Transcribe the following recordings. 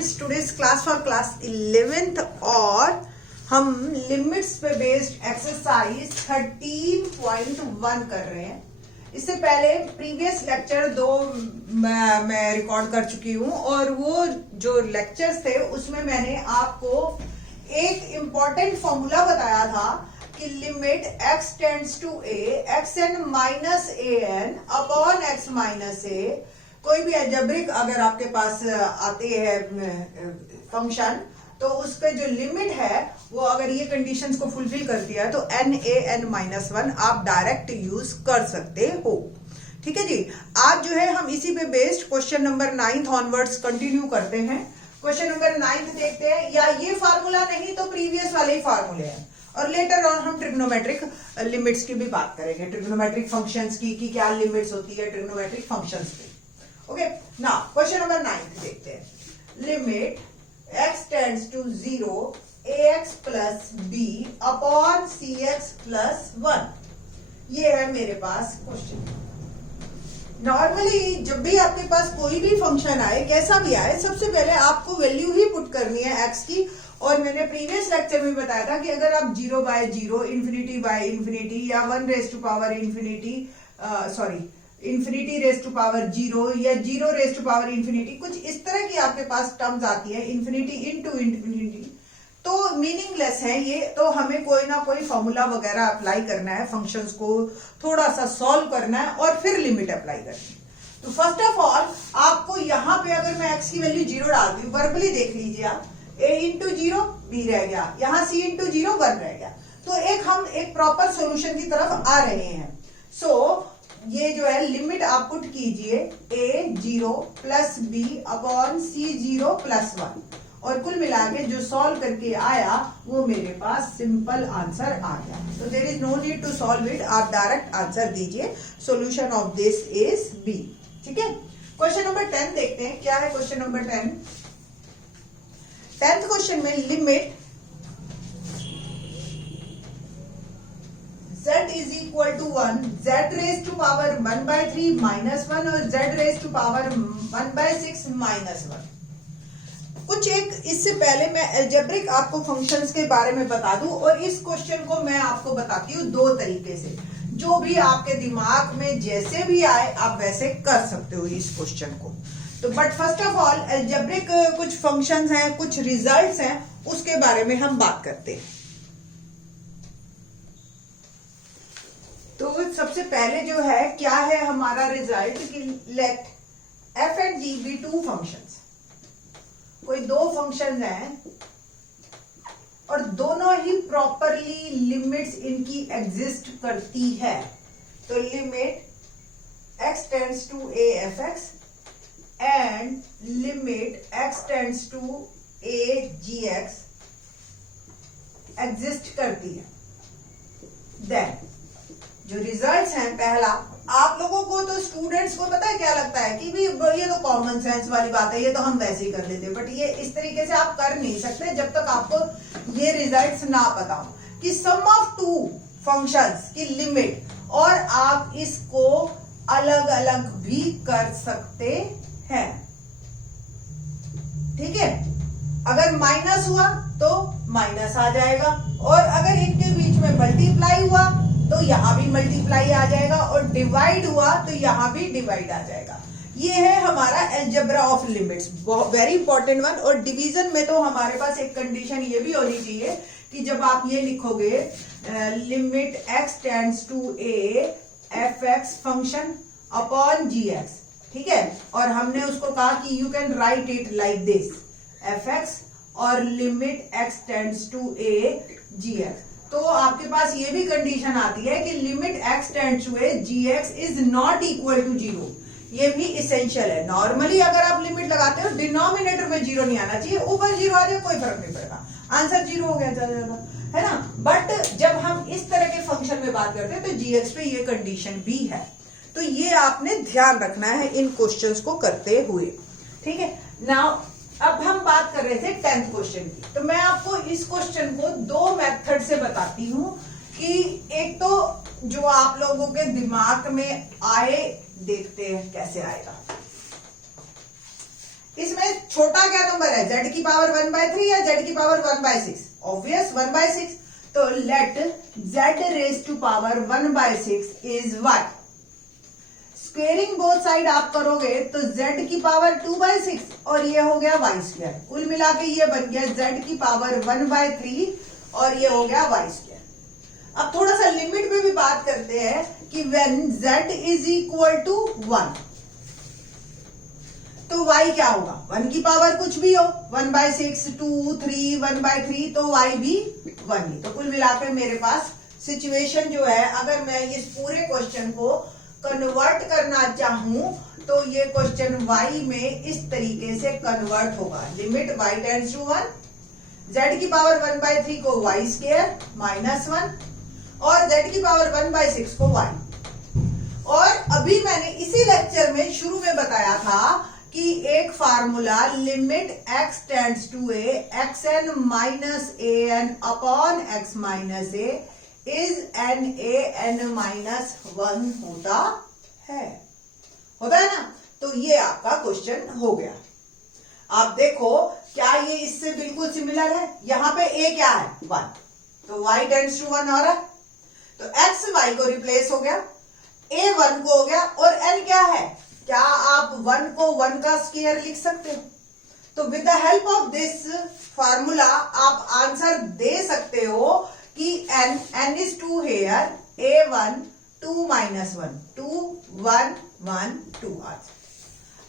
Students, today's class for class 11th और हम limits पे बेस्ड एक्सरसाइज 13.1 कर रहे हैं। इससे पहले प्रीवियस लेक्चर 2 मैं रिकॉर्ड कर चुकी हूं और वो जो लेक्चर्स थे उसमें मैंने आपको एक इम्पॉर्टेंट फॉर्मूला बताया था कि limit x tends to a xn minus an upon x minus a। कोई भी अलजेब्रिक अगर आपके पास आते हैं फंक्शन तो उसका जो लिमिट है वो अगर ये कंडीशंस को फुलफिल करती है तो n आप डायरेक्ट यूज कर सकते हो। ठीक है जी। आज जो है हम इसी पे based question number 9 onwards continue करते हैं। क्वेश्चन नंबर 9 देखते हैं, या ये फार्मूला नहीं तो प्रीवियस वाले ही फार्मूले हैं और लेटर ऑन हम ट्रिग्नोमेट्रिक लिमिट्स की भी बात करेंगे, ट्रिग्नोमेट्रिक फंक्शंस की क्या लिमिट्स होती है ट्रिग्नोमेट्रिक फंक्शंस की। ओके, नाउ क्वेश्चन नंबर 9 देखते हैं। Limit x tends to 0 ax plus b upon cx plus 1। ये है मेरे पास क्वेश्चन। नॉर्मली जब भी आपके पास कोई भी फंक्शन आए, कैसा भी आए, सबसे पहले आपको वैल्यू ही पुट करनी है x की। और मैंने प्रीवियस लेक्चर में बताया था कि अगर आप 0 बाय 0, इन्फिनिटी बाय इन्फिनिटी या 1 raise to power infinity, infinity raise to power 0 या 0 रेज टू पावर इन्फिनिटी, कुछ इस तरह की आपके पास टर्म्स आती है, इन्फिनिटी इनटू इन्फिनिटी, तो मीनिंगलेस है ये। तो हमें कोई ना कोई फॉर्मूला वगैरह अप्लाई करना है, फंक्शंस को थोड़ा सा सॉल्व करना है और फिर लिमिट अप्लाई करनी है। तो फर्स्ट ऑफ ऑल आपको यहाँ पे अगर मैं x की वैल्यू 0 डालती हूँ, वर्बली देख लीजिए आप, a इंटू 0 b रह गया, यहाँ c इंटू 0 1 रह गया। तो हम एक प्रॉपर सोल्यूशन की तरफ आ रहे हैं। सो ये जो है लिमिट आप पुट कीजिए a 0 plus b upon c 0 plus 1 और कुल मिला के जो सॉल्व करके आया वो मेरे पास सिंपल आंसर आ गया। तो there is no need to solve it, आप डायरेक्ट आंसर दीजिए। Solution of this is b। ठीक है, क्वेश्चन नंबर 10 देखते हैं। क्या है क्वेश्चन नंबर 10? 10th क्वेश्चन में limit z is equal to 1 z raise to power 1 by 3 minus 1 और z raise to power 1 by 6 minus 1। कुछ एक इससे पहले मैं अलजेब्रिक आपको फंक्शंस के बारे में बता दूं और इस क्वेश्चन को मैं आपको बताती हूँ 2 तरीके से। जो भी आपके दिमाग में जैसे भी आए आप वैसे कर सकते हो इस क्वेश्चन को। तो but first of all algebraic कुछ फंक्शंस हैं, कुछ रिजल्ट्स हैं, उसके बारे में हम बात करते हैं। तो सबसे पहले जो है क्या है हमारा रिजल्ट कि let f and g be 2 functions. कोई 2 फंक्शंस हैं और दोनों ही प्रॉपरली लिमिट्स इनकी एग्जिस्ट करती है। तो limit x tends to a f(x) and limit x tends to a g(x) exist करती है। देन जो रिजल्ट्स हैं, पहला, आप लोगों को तो स्टूडेंट्स को पता है क्या लगता है कि भी ये तो कॉमन सेंस वाली बात है, ये तो हम वैसे ही कर लेते हैं, बट ये इस तरीके से आप कर नहीं सकते जब तक आपको ये रिजल्ट्स ना पता हो कि सम ऑफ 2 फंक्शंस की लिमिट, और आप इसको अलग अलग भी कर सकते हैं। ठीक है, अगर माइनस हुआ तो माइनस आ जाएगा और अगर इनके बीच में मल्टीप्लाई हुआ तो यहां भी मल्टीप्लाई आ जाएगा और डिवाइड हुआ तो यहां भी डिवाइड आ जाएगा। ये है हमारा algebra of limits, very important one. और डिवीजन में तो हमारे पास एक कंडीशन ये भी होनी चाहिए कि जब आप ये लिखोगे limit x tends to a f(x) function upon gx, ठीक है, और हमने उसको कहा कि you can write it like this f(x) और limit x tends to a gx। तो आपके पास ये भी कंडीशन आती है कि limit x tends to a gx is not equal to 0। ये भी इसेंशियल है। नॉर्मली अगर आप लिमिट लगाते हो डिनोमिनेटर में 0 नहीं आना चाहिए, ऊपर 0 आ जाए कोई फर्क नहीं पड़ेगा, आंसर 0 हो गया ज्यादा, है ना। बट जब हम इस तरह के फंक्शन में बात करते हैं तो gx पे ये कंडीशन भी है। तो ये आपने ध्यान रखना है इन क्वेश्चंस को करते हुए। ठीक है, नाउ अब हम बात कर रहे थे 10th क्वेश्चन की। तो मैं आपको इस क्वेश्चन को 2 मेथड से बताती हूँ कि एक तो जो आप लोगों के दिमाग में आए, देखते हैं कैसे आएगा। इसमें छोटा क्या नंबर है, z की पावर 1/3 या z की पावर 1/6? ऑब्वियस 1/6। तो let z raise to power 1/6 is what? Squaring both side आप करोगे तो z की पावर 2/6 और ये हो गया y²। कुल मिला के ये बन गया z की पावर 1/3 और ये हो गया y²। अब थोड़ा सा लिमिट में भी बात करते हैं कि when z is equal to 1 तो y क्या होगा? 1 की पावर कुछ भी हो, 1/6, 2, 3, 1/3 तो y भी 1 ही। तो कुल मिला के मेरे पास सिचुएशन जो है, अगर मैं इस पूरे क्वेश्चन को कन्वर्ट करना चाहूं तो ये क्वेश्चन y में इस तरीके से कन्वर्ट होगा। Limit y tends to 1, z की पावर 1/3 को y² -1 और z की पावर 1/6 को y। और अभी मैंने इसी लेक्चर में शुरू में बताया था कि एक formula limit x tends to a xn minus an upon x minus a is n a n minus 1 होता है ना। तो ये आपका क्वेश्चन हो गया। आप देखो क्या ये इससे बिल्कुल सिमिलर है? यहाँ पे a क्या है? 1, तो y टेंड्स टू 1 हो रहा है, तो x y को रिप्लेस हो गया, a 1 को हो गया और n क्या है? क्या आप 1 को 1 का स्क्वायर लिख सकते हो? तो with the help of this formula आप आंसर दे सकते हो कि n इज 2 हेयर, a1 2 -1 2 1 1 2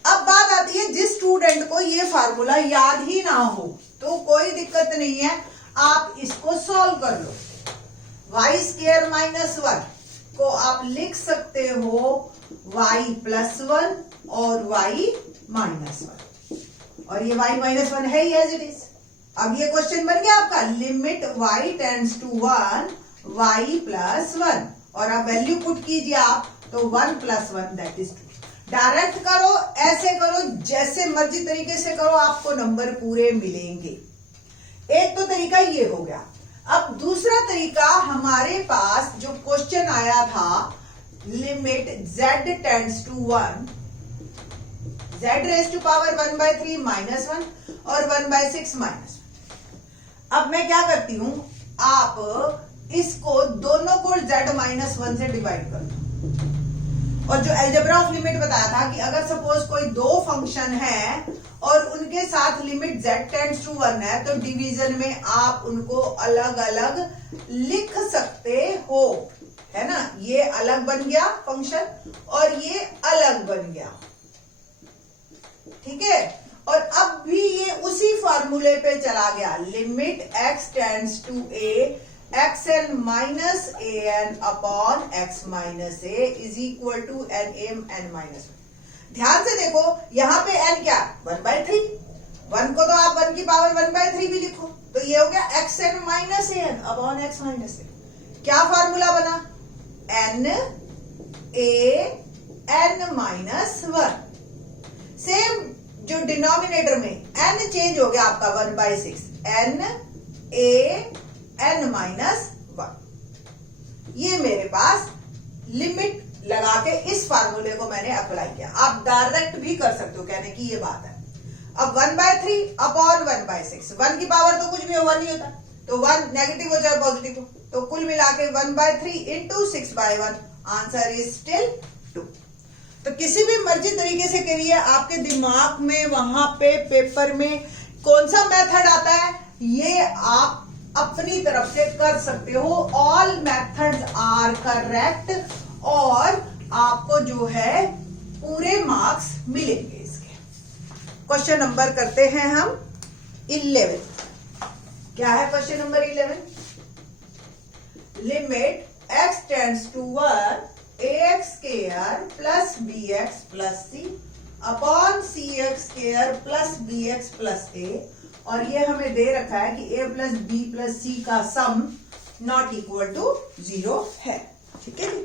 अब बात आती है जिस स्टूडेंट को ये फार्मूला याद ही ना हो तो कोई दिक्कत नहीं है, आप इसको सॉल्व कर लो। y² -1 को आप लिख सकते हो y +1 और y -1 और ये y -1 है ही एज इट इज। अब ये क्वेश्चन बन गया आपका limit y tends to 1 y +1 और अब वैल्यू पुट कीजिए आप तो 1 + 1 दैट इज 2। डायरेक्ट करो, ऐसे करो, जैसे मर्जी तरीके से करो, आपको नंबर पूरे मिलेंगे। एक तो तरीका ये हो गया। अब दूसरा तरीका हमारे पास जो क्वेश्चन आया था limit z tends to 1 z raise to power 1/3 -1 और 1/6 -1। अब मैं क्या करती हूं, आप इसको दोनों को z -1 से डिवाइड कर दो। और जो अलजेब्रा ऑफ लिमिट बताया था कि अगर सपोज कोई दो फंक्शन है और उनके साथ लिमिट z टेंड्स टू 1 है तो डिवीजन में आप उनको अलग अलग लिख सकते हो, है ना। ये अलग बन गया फंक्शन और ये अलग बन गया, ठीक है। और अब भी ये उसी फॉर्मूले पे चला गया, limit x tends to a xn minus an upon x minus a is equal to nm n minus 1। ध्यान से देखो यहाँ पे n क्या 1/3, 1 को तो आप 1 की पावर 1/3 भी लिखो, तो ये हो गया xn minus an upon x minus a। क्या फॉर्मूला बना? n a n minus 1। Same जो डिनोमिनेटर में n चेंज हो गया आपका 1/6, n a n माइनस 1। ये मेरे पास लिमिट लगा के इस फार्मूले को मैंने अप्लाई किया। आप डायरेक्ट भी कर सकते हो, कहने की ये बात है। अब 1/3 अपॉन 1/6, 1 की पावर तो कुछ भी 1 नहीं होता, तो 1 नेगेटिव हो जाए पॉजिटिव हो, तो कुल मिला के 1/3 इंटू 6/1 आंसर इज स्टिल 2। तो किसी भी मर्जी तरीके से करिए, आपके दिमाग में वहां पे पेपर में कौन सा मेथड आता है ये आप अपनी तरफ से कर सकते हो। ऑल मेथड्स आर करेक्ट और आपको जो है पूरे मार्क्स मिलेंगे इसके। क्वेश्चन नंबर करते हैं हम 11। क्या है question number 11? Limit x tends to 1 ax square plus bx plus c upon cx square plus bx plus a। और ये हमें दे रखा है कि a plus b plus c का सम नॉट इक्वल टू 0 है, ठीक है जी।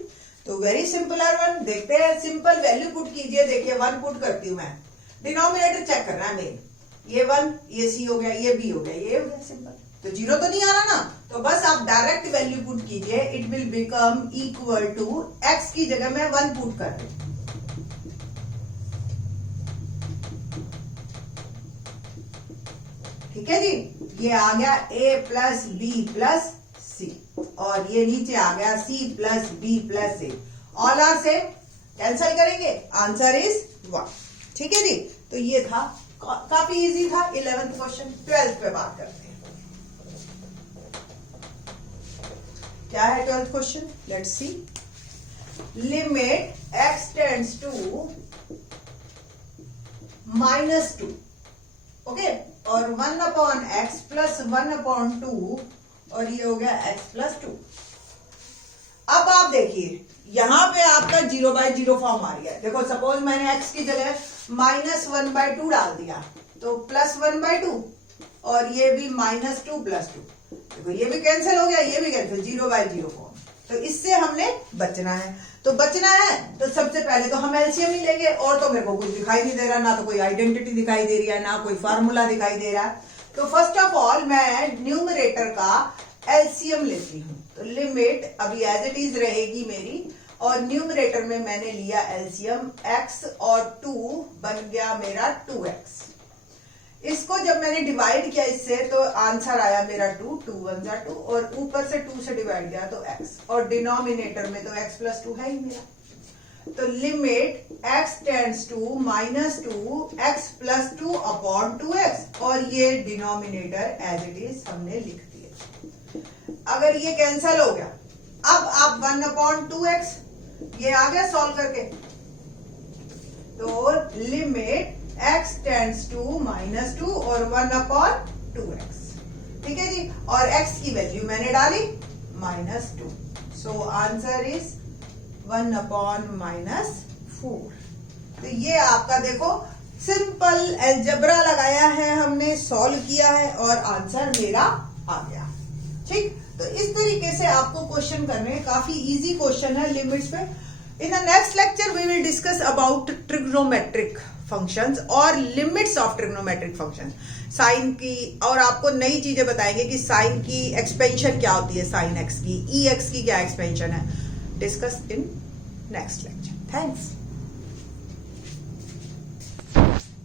तो वेरी सिंपल वन देखते हैं, सिंपल वैल्यू पुट कीजिए। देखिए 1 पुट करती हूं मैं, डिनोमिनेटर चेक करना है मेन, ये 1 ये c हो गया, ये b हो गया, ये हो गया सिंपल। तो 0 तो नहीं आ रहा ना, तो बस आप डायरेक्ट वैल्यू पुट कीजिए, it will become equal to x की जगह मैं 1 पुट कर रही हूं, ठीक है जी। ये आ गया a plus B plus C, और ये नीचे आ गया c plus B plus A. All are same, cancel करेंगे, आंसर इज 1। ठीक है जी। तो ये था, काफी इजी था 11th क्वेश्चन। 12th पे बात करते हैं, क्या है 12th question, let's see. Limit x tends to -2, okay, और 1/x प्लस 1/2, और ये हो गया x प्लस 2। अब आप देखिए यहां पे आपका 0/0 फॉर्म आ रही है। देखो सपोज मैंने x की जगह -1/2 डाल दिया, तो +1/2, और ये भी -2 + 2। देखो ये भी कैंसिल हो गया, ये भी कैंसिल, 0/0 फॉर्म। तो इससे हमने बचना है। तो बचना है तो सबसे पहले तो हम एलसीएम ही लेंगे, और तो मेरे को कुछ दिखाई नहीं दे रहा, ना तो कोई आइडेंटिटी दिखाई दे रही है, ना कोई फार्मूला दिखाई दे रहा है। तो फर्स्ट ऑफ ऑल मैं न्यूमरेटर का एलसीएम लेती हूँ। तो लिमिट अभी एज इट इज रहेगी मेरी, और न्यूमरेटर में मैंने लिया एलसीएम, x और 2 बन गया मेरा 2x। इसको जब मैंने डिवाइड किया इससे, तो आंसर आया मेरा 2, 2 1 जा 2, और ऊपर से 2 से डिवाइड किया तो x, और डिनोमिनेटर में तो x प्लस 2 है ही मेरा। तो limit x tends to -2 x plus 2 upon 2x, और ये डिनोमिनेटर एज इट इज हमने लिख दिया। अगर ये कैंसल हो गया, अब आप 1/2x ये आ गया सॉल्व करके, तो लिमिट x टेंड्स टू -2 और 1/2x, ठीक है जी। और x की वैल्यू मैंने डाली -2, सो आंसर इज 1/-4। तो ये आपका देखो सिंपल अलजेब्रा लगाया है हमने, सॉल्व किया है, और आंसर मेरा आ गया। ठीक, तो इस तरीके से आपको क्वेश्चन करने हैं, काफी इजी क्वेश्चन है लिमिट्स पे। In the next lecture we will discuss about trigonometric functions और limits of trigonometric functions, sine की, और आपको नई चीजें बताएंगे कि साइन की एक्सपेंशन क्या होती है, साइन एक्स की, ई एक्स की क्या एक्सपेंशन है। Discuss in next lecture. Thanks.